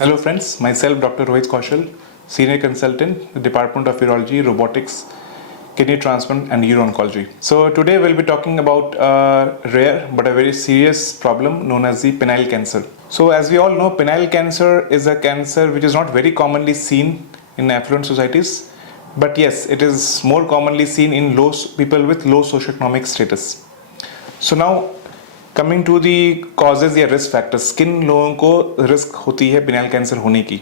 Hello friends, myself Dr. Rohit Kaushal, Senior Consultant, Department of Urology, Robotics, Kidney Transplant and Uro-Oncology. So today we'll be talking about a rare but a very serious problem known as the penile cancer. So as we all know, penile cancer is a cancer which is not very commonly seen in affluent societies, but yes, it is more commonly seen in people with low socioeconomic status. So now coming to the causes या risk factors, किन लोगों को रिस्क होती है phenyl cancer होने की।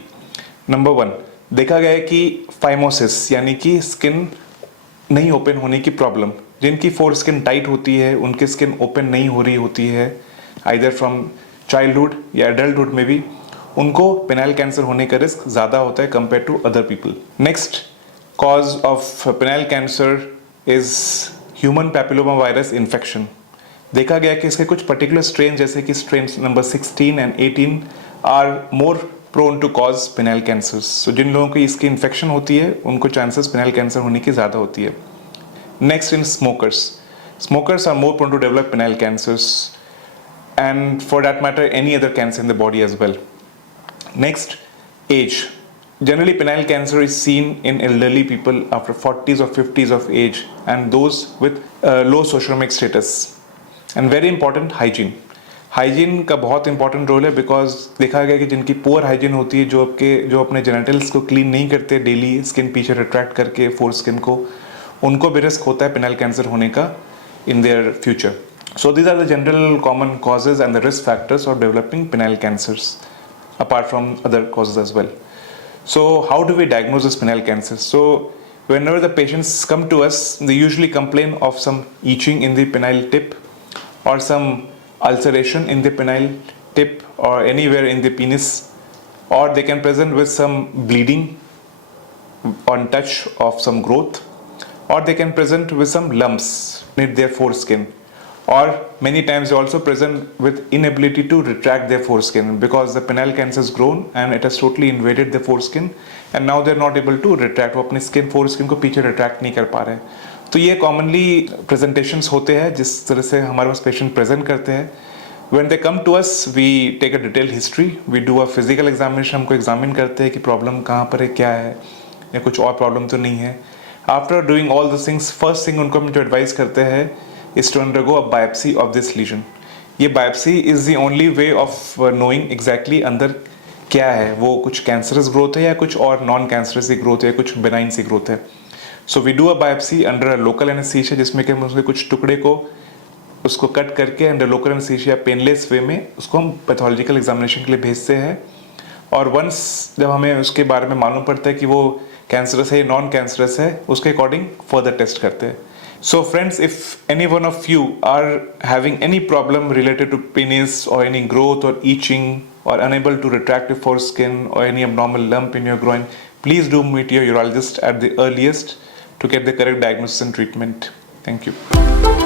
नंबर 1, देखा गया है कि फाइमोसिस यानी कि स्किन नहीं ओपन होने की प्रॉब्लम, जिनकी फोर स्किन टाइट होती है, उनकी स्किन ओपन नहीं हो रही होती है आइदर फ्रॉम चाइल्डहुड या एडल्टहुड में भी, उनको पिनाइल कैंसर होने का रिस्क ज़्यादा होता है compare to other people. Next cause of penile cancer is human papilloma virus infection. देखा गया कि इसके कुछ पर्टिकुलर स्ट्रेन जैसे कि strain number 16 and 18 are more prone to cause penile cancers. So जिन लोगों को इसकी इन्फेक्शन होती है उनको चांसेस पिनाइल कैंसर होने की ज़्यादा होती है। Next in smokers are more prone to develop penile cancers and for that matter any other cancer in the body as well. Next age, generally penile cancer is seen in elderly people after 40s or 50s of age and those with low socioeconomic status. And very important hygiene का बहुत important role है, बिकॉज देखा गया कि जिनकी poor hygiene होती है, जो अपने जेनिटल्स को क्लीन नहीं करते डेली, स्किन पीछे रिट्रैक्ट करके फोर स्किन को, उनको भी रिस्क होता है पिनाइल कैंसर होने का in their future. So these are the general common causes and the risk factors of developing penile cancers apart from other causes as well. So how do we diagnose this penile cancer? So whenever the patients come to us, they usually complain of some itching in the penile tip or some ulceration in the penile tip or anywhere in the penis, or they can present with some bleeding on touch of some growth, or they can present with some lumps in their foreskin, or many times they also present with inability to retract their foreskin because the penile cancer has grown and it has totally invaded the foreskin and now they are not able to retract, वो अपनी skin foreskin को पीछे रिट्रैक्ट नहीं कर पा रहे। तो ये कॉमनली प्रेजेंटेशंस होते हैं जिस तरह से हमारे पास पेशेंट प्रेजेंट करते हैं। When they come to us, we take a detailed history, we do a physical examination, हमको एग्जामिन करते हैं कि प्रॉब्लम कहाँ पर है, क्या है, या कुछ और प्रॉब्लम तो नहीं है। After doing all those things, first thing उनको हम जो एडवाइस करते हैं is to undergo a biopsy of this lesion. ये biopsy is the only way of knowing exactly अंदर क्या है, वो कुछ कैंसरस ग्रोथ है या कुछ और नॉन कैंसरस ग्रोथ है, कुछ बेनाइन सी ग्रोथ है। So we do a biopsy under a local anaesthesia, जिसमें कि हम उसके कुछ टुकड़े को उसको कट करके अंडर लोकल एनेस्थीसिया पेनलेस वे में उसको हम पैथोलॉजिकल एग्जामिनेशन के लिए भेजते हैं। और वंस जब हमें उसके बारे में मालूम पड़ता है कि वो कैंसरस है या नॉन कैंसरस है, उसके अकॉर्डिंग फर्दर टेस्ट करते हैं। So friends, if any one of you are having any problem related to penis or any growth or itching or unable to retract your foreskin or any abnormal lump in your groin, please do meet your urologist at the earliest to get the correct diagnosis and treatment. Thank you.